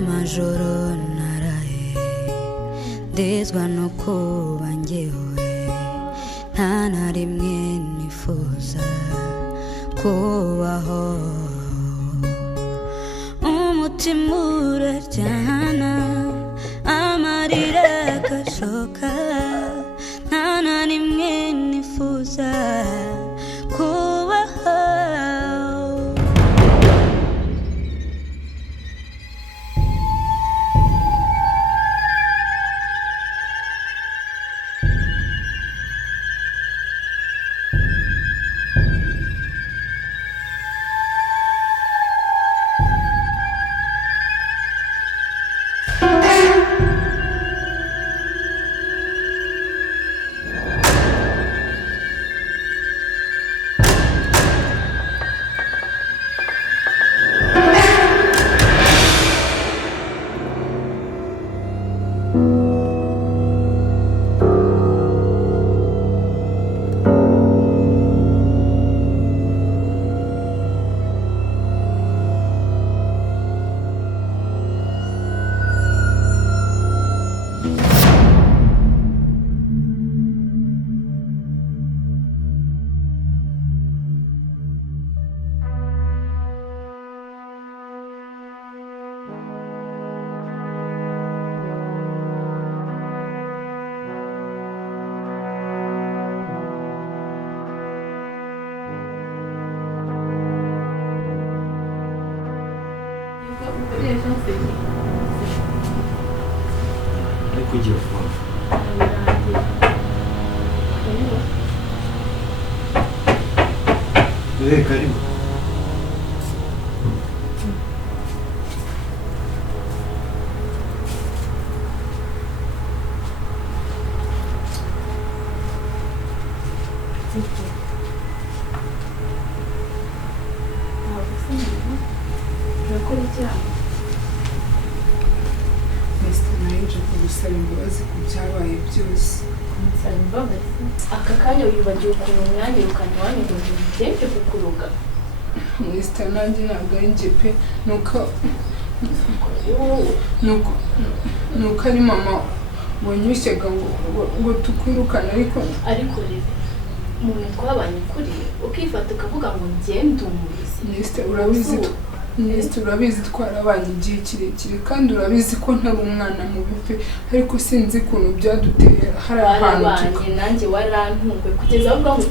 amajoro naraye ndezwa no kuba njyewe nta na rimwe nifuza kubaho umutima uraryana amarira agashoka nta na rimwe nifuza kubaho kugira vuba karibu aka kanya wibagiwe ukuntu umwanya irukanye wanyu ngo ntibigende kukuruga Mr. nanjye ntabwo ari njye pe nuko ari mama wanyushyaga ngo tukwirukane ariko rero umuntu twabanye ukuri ukifata ukavuga ngo ngende umuzi Mr. urabizi twarabanye igihe kirekire kandi urabizi ko ntari umwana mubi pe ariko sinzi ukuntu byaduteye hari ahantu nanjye warantunguye kugeza avuga ngo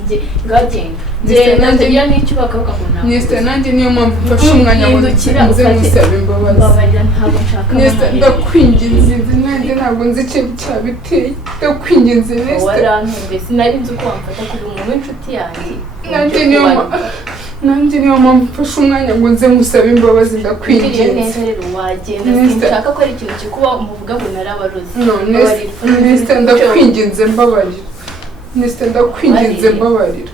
ngagenda nanjye n'icyo bakavuga ngo ntabwo Mr. nanjye niyo mpamvu mfashe umwanya ngo nze musaba imbabazi ntabwo nshaka ndakwinginze nanjye ntabwo nzi icyo cyabiteye ndakwinginze Mr. warantunguye sinari nzi uko wamfata kuri umuntu w'inshuti yanjye nanjye niyo mpamvu mfashe umwanya ngo nze musaba imbabazi ndakwinginze neza rero wagenda sinshaka ko ari ikintu kikuba umuvuga ngo narabarozi Mr. ndakwinginze mbabarira Mr. ndakwinginze mbabarira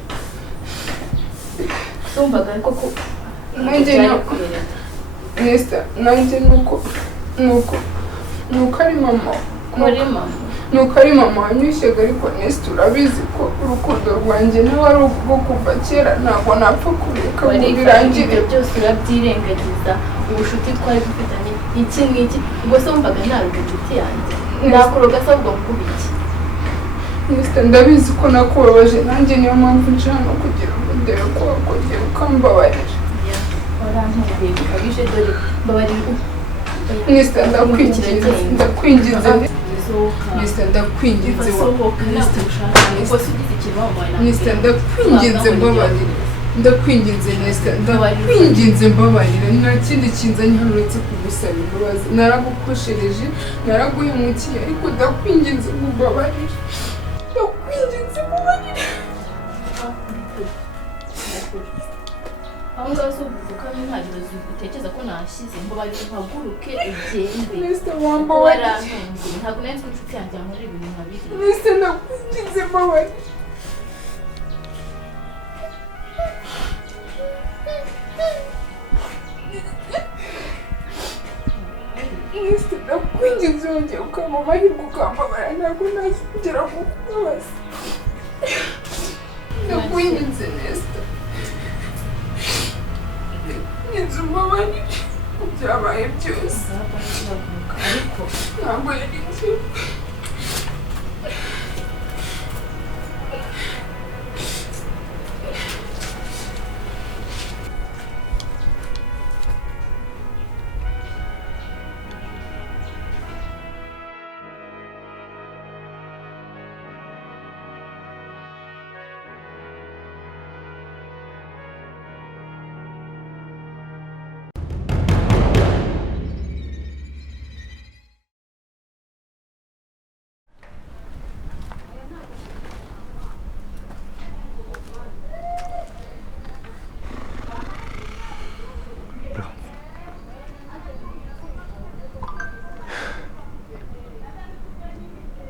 tumvaga koko nanjye nuko ari mama nuko ari mama wanyushyaga ariko Mr. urabizi ko urukundo rwanjye nawe ari ubwo kuva kera ntabwo napfa kureka ngo birangire byose urabyirengagiza ubushuti twari dufitanye iki n'iki ubwo se wumvaga ntabwo inshuti yanjye nakuroga se ahubwo nkubiki Mr. ndabizi ko nakubabaje nanjye niyo mpamvu nje hano kugira ngo ndebe ko wakongera ukambabarira warantunguye bikabije dore mbabarira Mr. ndakwinginze Mr. ndakwinginze mbabarira ndakwinginze Mr. ndakwinginze mbabarira nta kindi kinzanye hano uretse kugusaba imbabazi naragukoshereje naraguhemukiye ariko ndakwinginze mbabarira ndakwinginze mbabarira aho ngaho uvuga ko nta kibazo utekereza ko nashyize ngo bari uhaguruke ugende Mr. wambabarira ntabwo nari nzi ko inshuti yanjye muri ibintu nka biriya Mr. ndakwinginze mbabarira Mr. ndakwinginze wongeye ukamba amahirwe ukambabarira ntabwo nazongera kukubabaza ndakwinginze Mr. Mbabarira byabaye byose ariko ntabwo yari nzi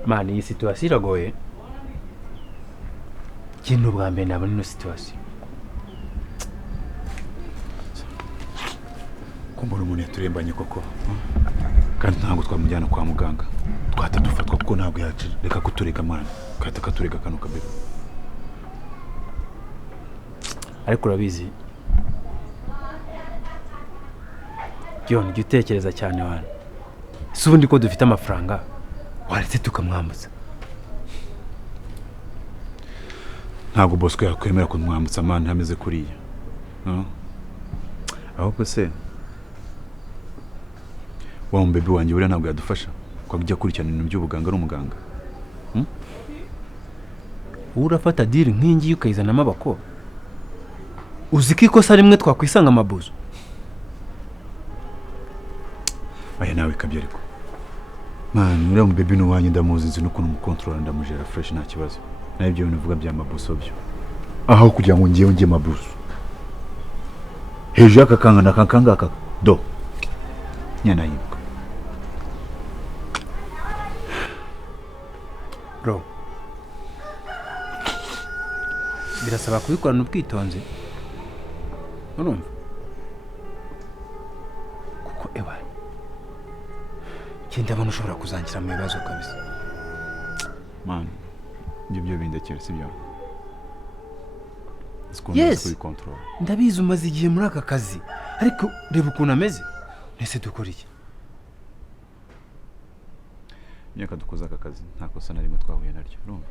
Mani, iyi situation iragoye. Kintu bwa mbere nabona ino situation. Kumbura umuntu yaturembanye koko. Kandi ntabwo twamujyana kwa muganga. Twahita dufatwa kuko ntabwo yaje. Reka kutureka mwana. Kahita katureka kano kabebe. Ariko urabizi. John, jya utekereza cyane wana. Si ubundi ko dufite amafaranga. Waretse tukamwambutsa. Ntabwo Bosco yakwemera kumwambutsa amana hameze kuriya. Ahubwo se wa mbebe wanjye uri ntabwo yadufasha kwa kujya kurikirana ibintu by'ubuganga ari umuganga. Urafata deal nk'ingi ukayizana amabako. Uzi ko ikosa rimwe twakwisanga amabuzo. Aya nawe kabye ariko. Man, uriya mbebe no wanjye ndamuzi nzi n'ukuntu umukontrola ndamujera fresh nta kibazo. Nayo ibyo bintu uvuga bya mabuso byo. Aho kugira ngo ngiye mabuso. Hejuru akakangana kakangaka do. Nyana yibuka. Bro. Birasaba kubikorana ubwitonzi. Urumva? Kuko ewa. Kindi abantu ushobora kuzangira mu bibazo kabisa. Man, ibyo bindekera sibyo. Yes. Ndabizi umaze igihe muri aka kazi. Ariko reba ukuntu ameze. Nese dukora iki? Nyaka dukoza aka kazi nta kosa na rimwe twahuye naryo. Urumva?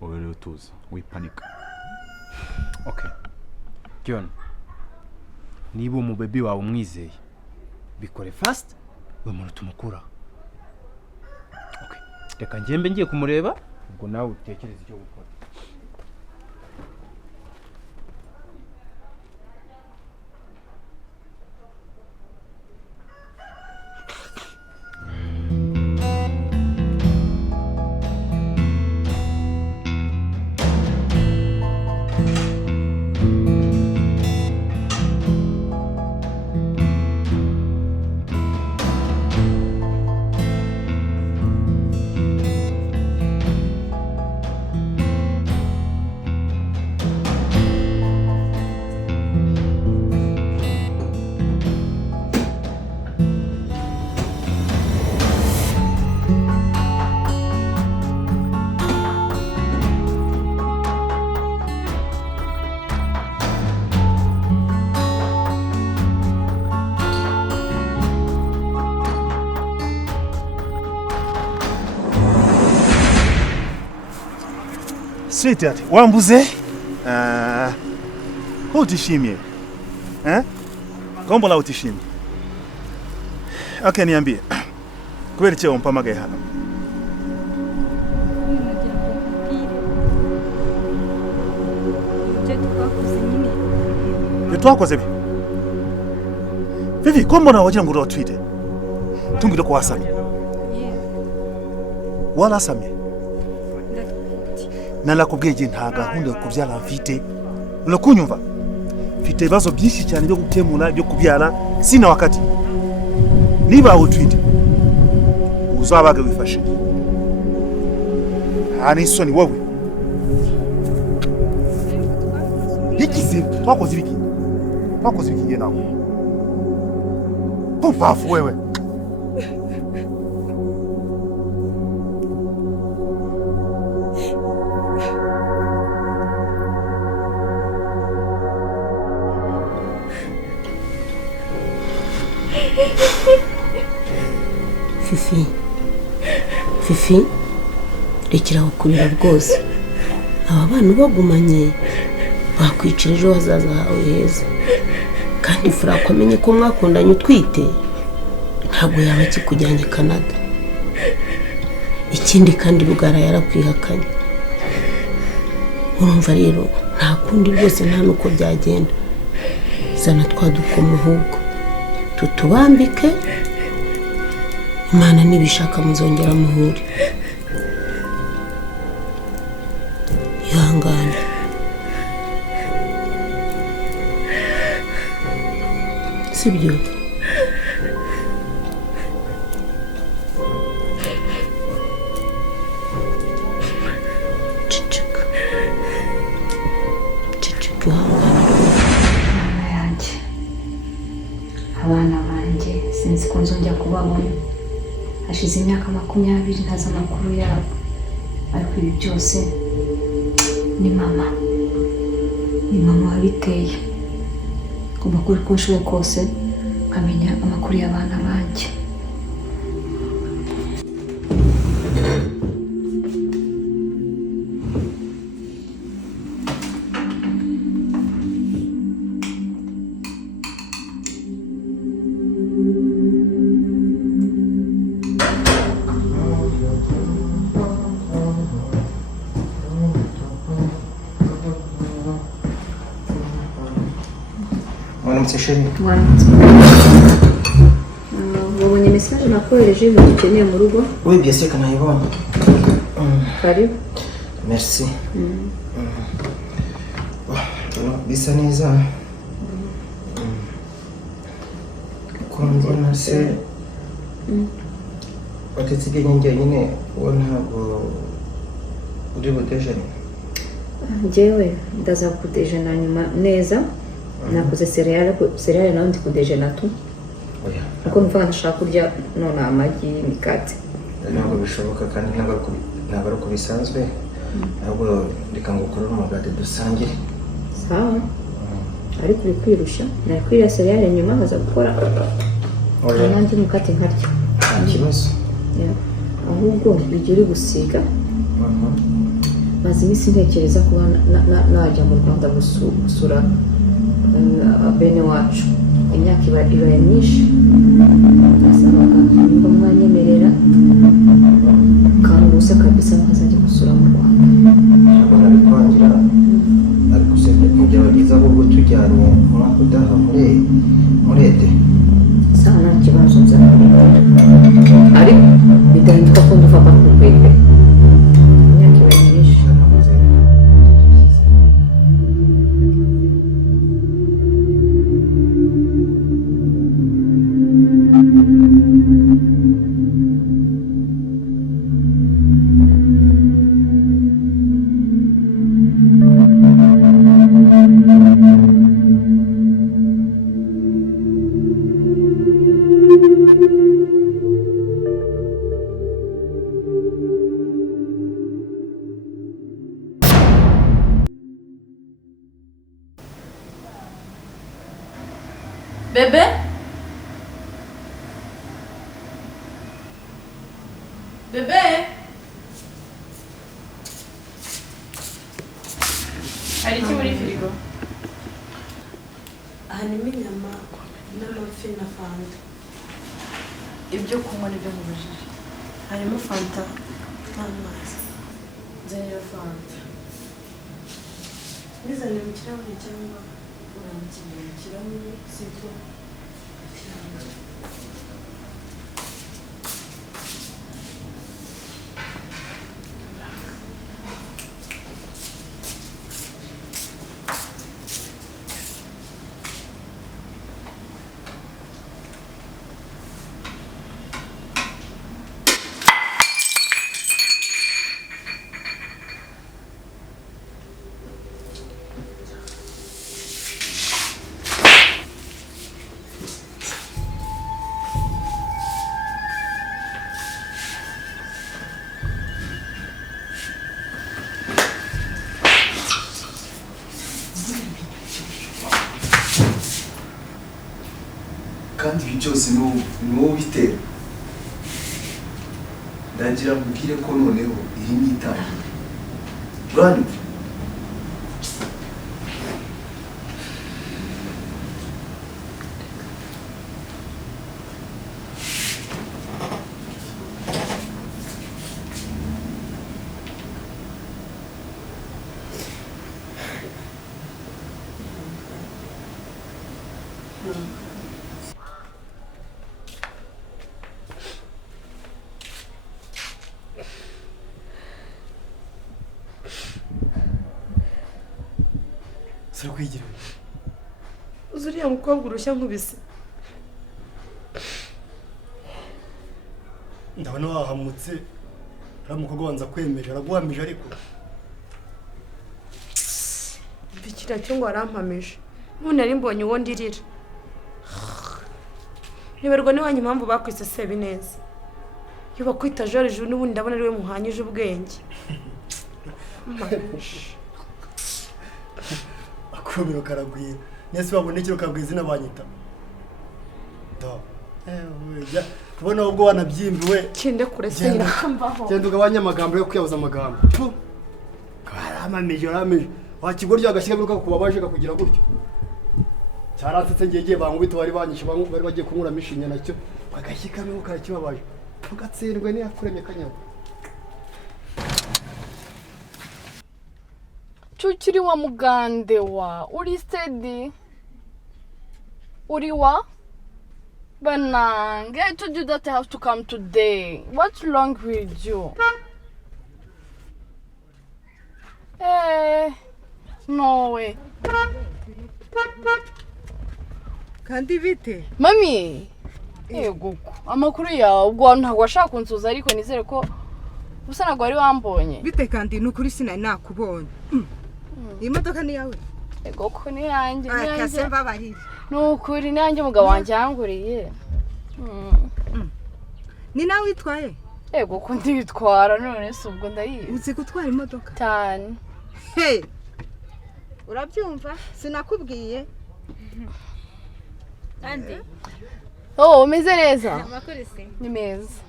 Wowe rero tuza, wipanika. Okay. John. Niba umubebe wawe umwizeye. Bikore fast. Umuntu tumukura. Okay. Reka ngembe ngiye kumureba ubwo nawe utekereza icyo gukora. Sweetheart, wambuze? Utishimye? Kombo la utishimye? Okay, niambie. Kubera cyo umpamagaye hano. Twakoze bi. Vivi, kombo na wagira ngo urotwite. Tungire ko wasamye. Wala samye. Narakubwiye nta gahunda yo kubyara mfite. Urakunyumva? Mfite ibibazo byinshi cyane byo gukemura byo kubyara sina wakati. Niba utwite uzabaga wifashe. Hani soni wowe. Ikizi twakoze ibiki? Twakoze ibiki nawe? Pumbafu wewe. Fifi rekera kurira rwose. Aba bana bagumanye bakwicira ejo hazaza hawe heza. Kandi fura kwamenye ko mwakundanye utwite ntabwo yaba kikujyanye Canada. Ikindi kandi Rugara yarakwihakanye. Urumva rero nta kundi rwose nta nuko byagenda. Zana twadukoma ahubwo tutubambike, Imana nibishaka muzongera muhure. Ihangane. Sibyo? Cicika. Abana banjye sinzi ko nzongera kubabona. Hashize imyaka 20 ntazi amakuru yabo, ariko ibi byose ni mama wabiteye. Ngomba kuri ko nshoboye kose nkamenya amakuru y'abana banjye. Wabonye message nakohereje ibintu ukeneye mu rugo? Oui, bien sûr que nayibonye. Karibu. Merci. Bisa neza. Ko mbona se watetse ibintu nyine uwo ntabwo uri budejeni. Jewe ndaza kudejena nyuma neza. Nakoze cereale naho ndi kudejena tu. Oya. Uko mvuga ndashaka kurya none amagi n'imikate. Ntabwo bishoboka kandi ntabwo ari uko bisanzwe. Ntabwo reka ngo ukore umugati dusangire. Sawa. Ariko uri kwirusha. Nakwiriye cereale nyuma nkaza gukora. Oya. Nanjye umukate nkarya. Nta kibazo. Ahubwo igihe uri gusiga. Maze iminsi ntekereza kuba najya mu Rwanda gusura bene wacu. Imyaka ibaye myinshi. Nasabaga nimba mwanyemerera kangusa kabisa nkazajya gusura mu Rwanda. Ntabwo nabikwangira ariko se kugira bagize ahubwo tujyanye umwaka utaha muri ete. Sawa nta kibazo nzakora. Ariko bidahinduka ko nduva ku kwete. Imyaka ibaye myinshi. Bebe? Bebe? Hari iki muri firigo? Harimo inyama n'amafi na fanta. Ibyo kunywa nibyo mubajije. Harimo fanta n'amazi. Nzanira fanta. Nizanira mu kirahure cyangwa uramukiriye mu kirahure sibyo? kandi ibi byose ni wowe ubitera. Ndagira mbwire ko noneho iri ni itangiriro. Uranyumva? Kwigira uzuriya mukobwa urushya nkubise ndabona wahamutse uriya mukobwa wanza kwemerera araguhamije ariko bikira cyo ngo arampamije none ari mbonye uwo ndirira niberwa niwanyu impamvu bakwise Sebineza iyo bakwita George n'ubundi ndabona ari we muhanyije ubwenge akumiro karagwira nese babonekero kabwiza n'abanyita ya ubona ubwo wanabyimbiwe kinde kure se irakambaho genda ugabanya amagambo yo kwiyabuza amagambo karamamije ramije wakigoryo agashiga biruka kubabaje kugira gutyo cyaratsetse ngiye bankubita bari banyishe bari bagiye kunkura mishinya nacyo bagashyika nuko karakibabaje tugatsindwe ni yakuremye kanyago Chuchiri wa mugande wa uri steady uri wa Banang, I told you that I have to come today. What's wrong with you? No way. Kandi bite? Mami. Yego. Amakuru yawe ubwo ntago washaka kunsuza ariko nizere ko usa nago wari wambonye. Bite kandi nukuri sinari nakubonye. Iyi modoka ni yawe? Yego ko ni yanjye. Akase babarire. Nukuri nanjye umugabo wanjye yanguriye. Ni nawe witwaye? Yego ko nditwara none se ubwo ndayizi. Uzi gutwara imodoka? Cyane. Hey. Urabyumva? Sinakubwiye. Andi. Oh, umeze neza? Amakuru se. Ni meza.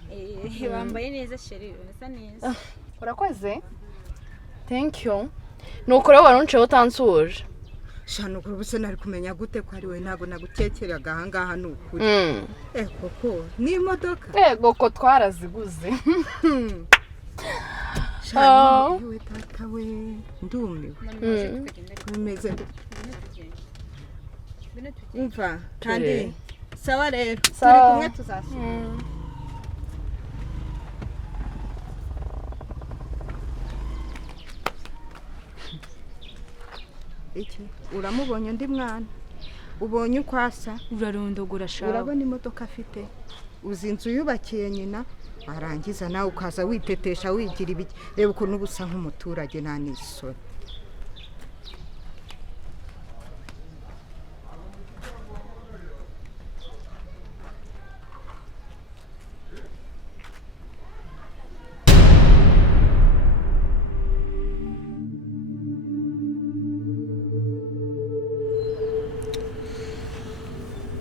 Wambaye neza sheri, urasa neza. Urakoze? Thank you. Nuko rero warunceho utansuje. Shano kuri buse nari kumenya gute ko ari we ntago nagukekeraga aha ngaha nukuri. Koko ni imodoka. Yego ko twaraziguze. Shano we tata we ndumiwe. Umeze. Umva kandi sawa rero turi kumwe tuzasha. Iki uramubonye undi mwana ubonye ukwasa urarondogora shawe urabona imodoka afite uzi inzu yubakiye nyina arangiza nawe ukaza witetesha wigira ibiki reba ukuntu ubusa nk'umuturage nta n'isoni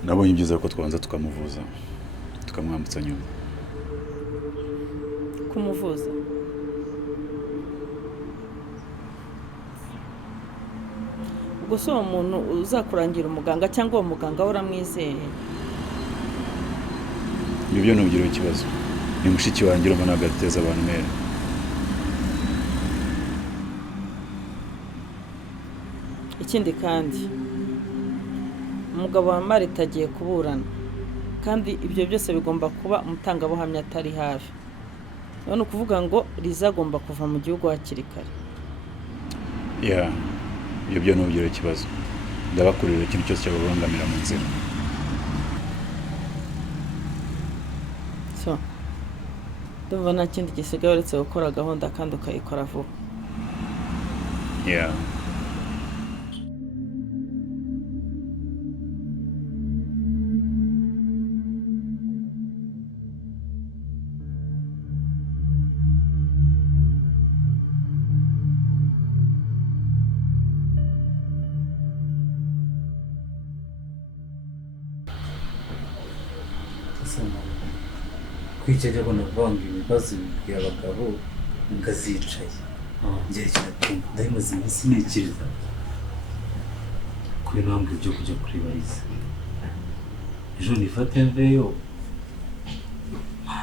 nabonye byiza ko twanza tukamuvuza tukamwambutsa nyuma. Kumuvuza ubwo so umuntu uzakurangira umuganga cyangwa uwo muganga uramwizeye? Ibyo ntugire ikibazo, ni mushiki wanjye urimo nagateza abantu mera. Ikindi kandi umugabo wa Marita agiye kuburana kandi ibyo byose bigomba kuba umutangabuhamya atari hafi. None ukuvuga ngo Liza agomba kuva mu gihugu hakiri kare. Ibyo ntugire ikibazo, ndabakurira ikintu cyose cyababangamira mu nzira. So ndumva nta kindi gisigaye uretse gukora gahunda kandi ukayikora vuba. kwijya abona vanga ibibazo bibwiye abagabo ngazicaye ngere kinatumva ndayimaze iminsi ntekereza kuri ntambwe byo kujya kuri Liza ejo nifate mveyo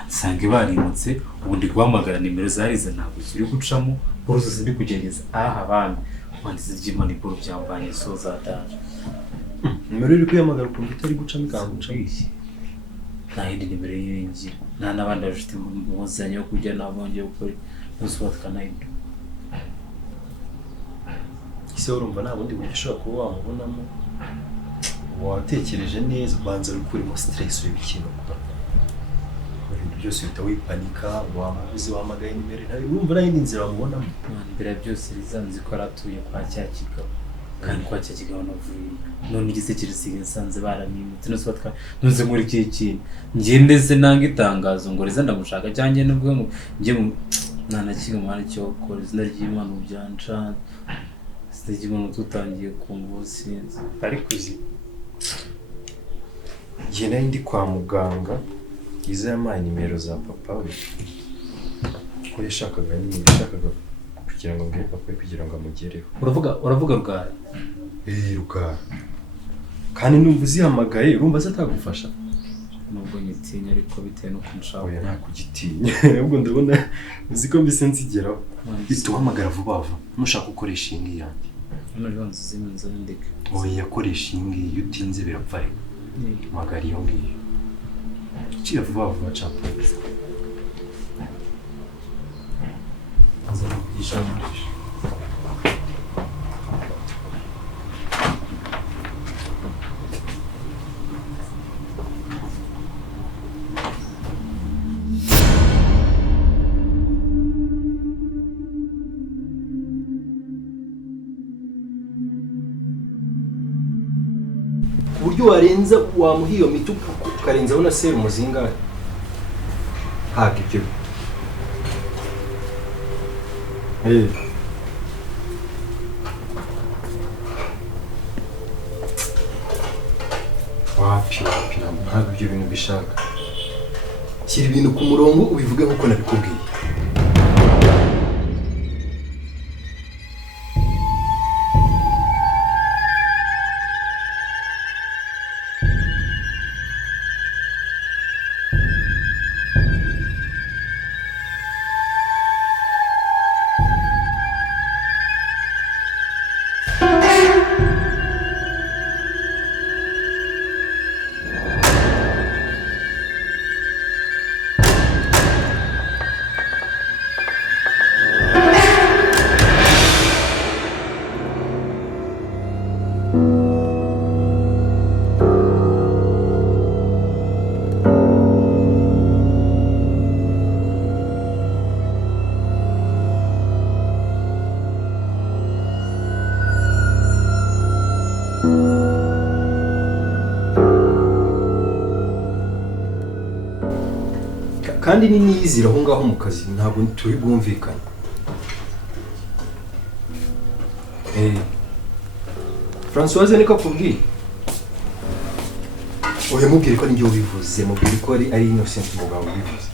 nsanga barimutse ubu ndi guhamagara nimero za Liza ntabwo ziri gucamo bose ziri kugereza aha abandi wanditse iby'Imana iboro byambanye so zataje nimero iri kuyamagara ukumva itari gucamo ikanguca nta yindi nimero y'ingira nta n'abandi bafite umuzanye wo kujya nabongeye gukora bose batwanayindo ese urumva nta bundi buryo ushobora kuba wamubonamo watekereje neza ubanza bikurimo stress w'ikintu ukora ibintu byose uhita wipanika wamubuze wamagaye nimero nawe urumva nta yindi nzira wamubonamo mbere byose rizanze ko aratuye kwa cya kigabo kandi kwa cya kigabo navuye none igisekerezo nsanze baramimutse no swatwa ntuze muri iki kintu ngendeze nanga itangazo ngo Liza ndamushaka cyangye nubwo ngo ngiye nta na kimwe mwari cyo gukora izina ry'Imana ubyanca Stegimano tutangiye kumbusinza ariko uzi igihe nari ndi kwa muganga Liza yampaye nimero za papa we ko yashakaga kugira ngo mbere papa we kugira ngo amugereho uravuga Rugara Rugara kandi numva uzihamagaye urumva zatagufasha nubwo nyitinya ariko bitewe no kunshaka oya nta kugitinya ahubwo ndabona uzi ko mbise nzigeraho bituhamagara vuba vuba nushaka gukoresha iyi ngiyi yanjye none banze zimenza ndeke oya koresha iyi ngiyi iyo utinze birapfa rero magari iyo ngiyo kira vuba vuba capa azana kuyishanisha uburyo warenza wamuha iyo miti ukarenzaho na serumu zingahe haga ibyo wapi ntabwo ibyo bintu bishaka shyira ibintu ku murongo ubivuge nk'uko nabikubwiye kandi ni niyizira aho ngaho mu kazi ntabwo turi bwumvikane Françoise niko akubwiye oya mubwire ko ninjye ubivuze mubwire ko ari Innocent mugabo ubivuze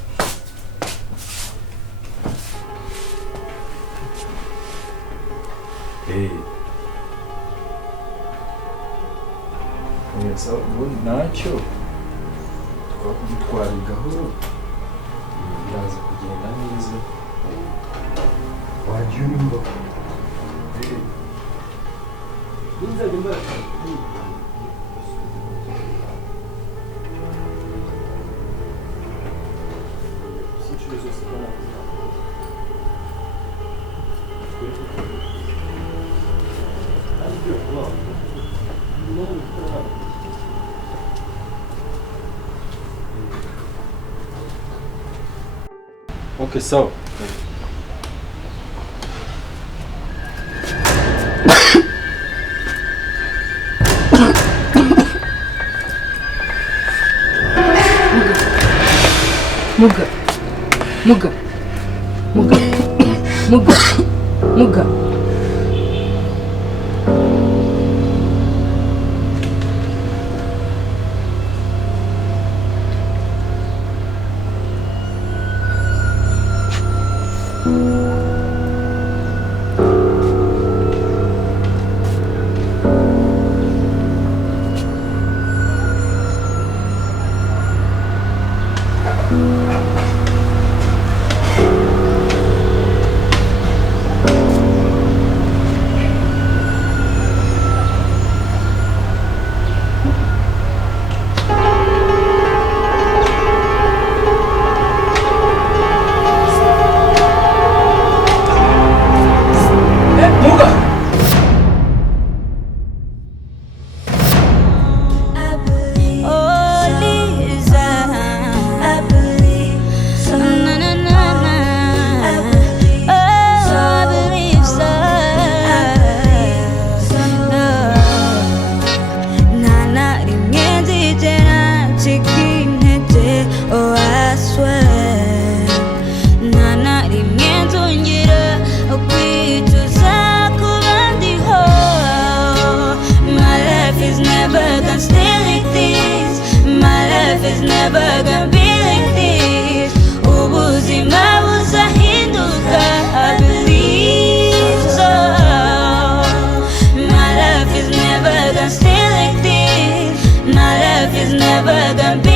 oya ntacyo twakugitwara gahoro biraza kugenda neza wagiye unyumva ninzajya mbasha Okay, sawa. Muga. never gonna be like this. Ubuzima buzahinduka, I believe so. My life is never gonna stay like this. My life is never gonna be